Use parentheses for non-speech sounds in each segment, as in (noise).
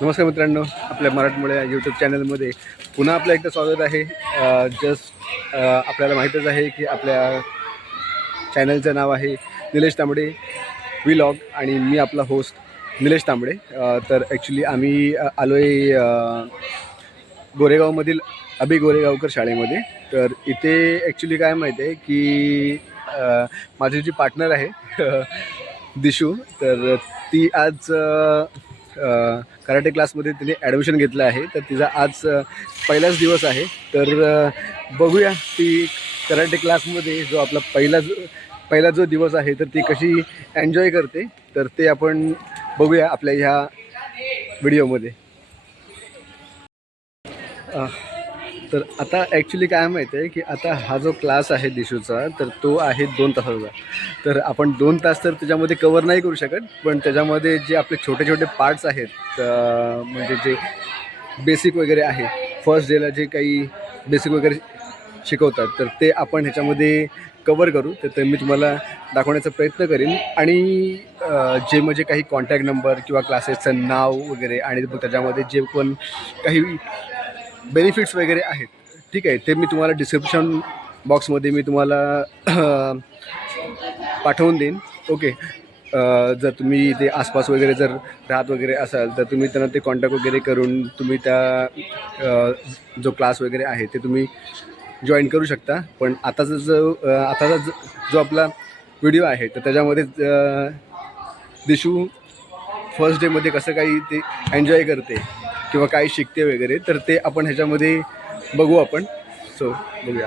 नमस्कार मित्रांनो आपल्या मराठमोळ्या यूट्यूब चॅनलमध्ये पुन्हा आपलं एकदा स्वागत आहे. जस्ट आपल्याला माहीतच आहे की आपल्या चॅनलचं नाव आहे निलेश तांबडे व्लॉग आणि मी आपला होस्ट निलेश तांबडे. तर ॲक्च्युली आम्ही आलो आहे गोरेगावमधील अभि गोरेगावकर शाळेमध्ये. तर इथे ॲक्च्युली काय माहीत आहे की माझी जी पार्टनर आहे (laughs) दिशू तर ती आज कराटे क्लासमध्ये तिने ॲडमिशन घेतलं आहे. तर तिचा आज पहिलाच दिवस आहे. तर बघूया ती कराटे क्लासमध्ये जो आपला पहिला जो पहिला जो दिवस आहे तर ती कशी एन्जॉय करते. तर ते आपण बघूया आपल्या ह्या व्हिडिओमध्ये तर आता ॲक्च्युली काय माहिती आहे की आता हा जो क्लास आहे दिशूचा तर तो आहे दोन तासाचा. तर आपण दोन तास तर त्याच्यामध्ये कवर नाही करू शकत पण त्याच्यामध्ये जे आपले छोटे छोटे पार्ट्स आहेत म्हणजे जे बेसिक वगैरे आहे फर्स्ट डेला जे काही बेसिक वगैरे शिकवतात तर ते आपण ह्याच्यामध्ये कवर करू. तर ते मी तुम्हाला दाखवण्याचा प्रयत्न करीन. आणि जे म्हणजे काही कॉन्टॅक्ट नंबर किंवा क्लासेसचं नाव वगैरे आणि त्याच्यामध्ये जे पण काही बेनिफिट्स वगैरे आहेत. ठीक आहे ते मी तुम्हाला डिस्क्रिप्शन बॉक्समध्ये मी तुम्हाला पाठवून देईन. ओके जर तुम्ही ते आसपास वगैरे जर राहत वगैरे असाल तर तुम्ही त्यांना ते कॉन्टॅक्ट वगैरे करून तुम्ही त्या जो क्लास वगैरे आहे ते तुम्ही जॉईन करू शकता. पण आताचा जो आताचा जो जो आपला व्हिडिओ आहे तर त्याच्यामध्ये दिशू फर्स्ट डेमध्ये कसं काही ते एन्जॉय करते किंवा काही शिकते वगैरे तर ते आपण ह्याच्यामध्ये बघू आपण. सो बघूया.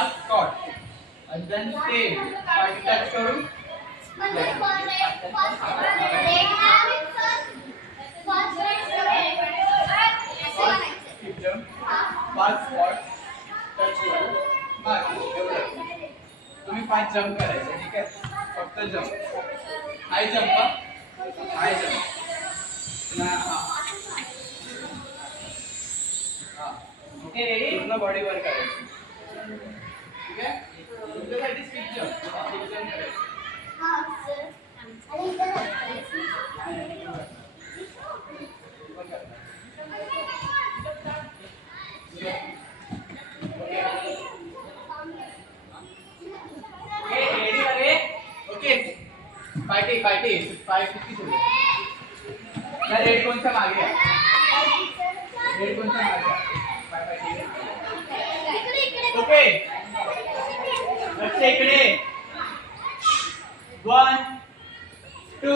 पाच शॉट आणि then ते पाठी टच करून किप जम्प पाच स्पॉट टच करून मागे एवढं तुम्ही पाच जम्प करायचे ठीक आहे? फक्त jump high jump high jump ना हा. ओके रेडी पूर्ण बॉडी वर करायची पार्टी पार्टी पार्टी किती रेड कोणचा मागे रेड कोणचा मागे ओके. लक्ष इकडे. One two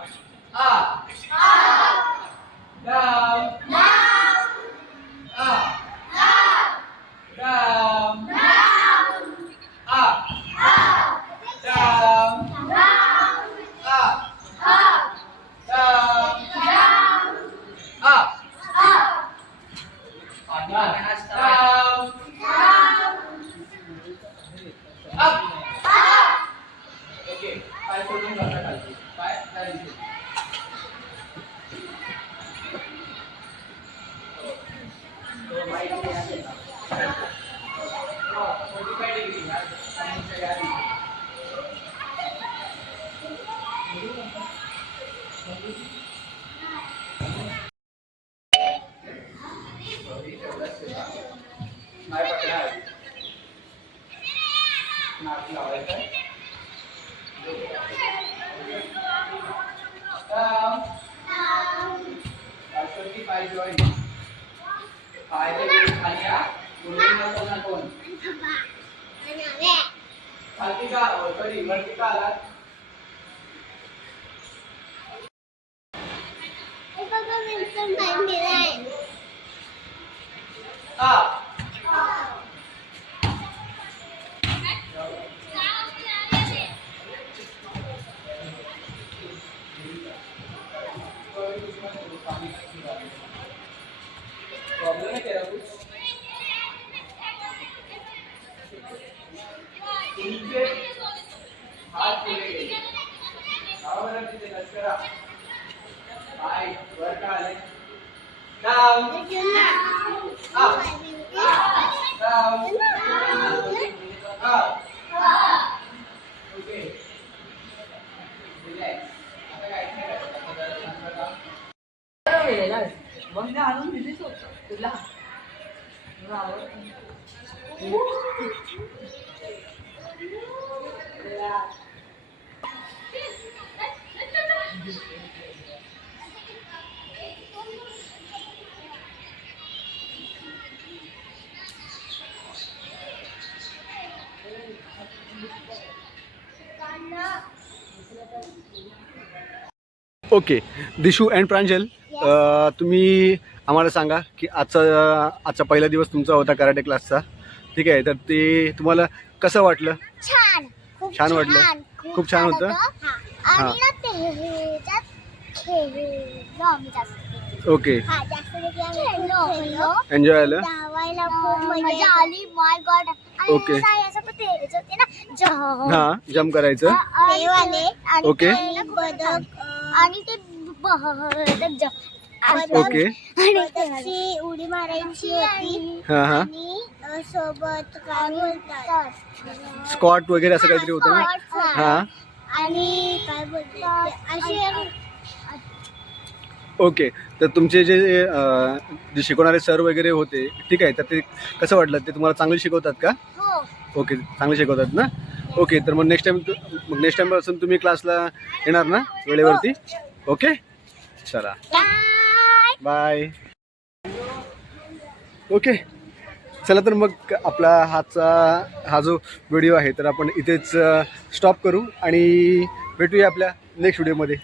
Down. Up. Down. Up. Up. Down. Up. Up. Down. Up. Up. Down. Up. Up. Okay. Five folding back. Five. That is it. నాయ పక్కన ఆగి నాకు అవైతే ఫైవ్ జాయిన్ ఫైవ్ కొన్ని కల్తీ కావాలి का కావాలి तुला? ओके दिशू अँड प्रांजल तुम्ही आम्हाला सांगा की आजचा आजचा पहिला दिवस तुमचा होता कराटे क्लासचा ठीक आहे तर ते तुम्हाला कसं वाटलं? छान. छान वाटलं? खूप छान होतं? हां. ओके. एन्जॉय आलं? ओके. हा जम करायचं? ओके. आणि ते ओके. आणि त्याची उडी मारायची होती. हां हां. आणि अ, सोबत काय बोलतात? स्कॉट वगैरे असं काहीतरी होतं ना? हां आणि काय बोलतात? असे ओके. तर तुमचे जे अं, जे शिकवणारे सर वगैरे होते ठीक आहे. तर ते कसं वाटलं? ते तुम्हाला चांगले शिकवतात का? हो. ओके. चांगले शिकवतात ना? ओके. तर मग नेक्स्ट टाइम मग नेक्स्ट टाइमपासून तुम्ही क्लासला येणार ना? वेळेवरती? ओके? चला. Bye bye. ओके. चला तर मग आपला हाचा हा जो व्हिडिओ आहे तर आपण इथेच स्टॉप करू आणि भेटूया आपल्या नेक्स्ट व्हिडिओमध्ये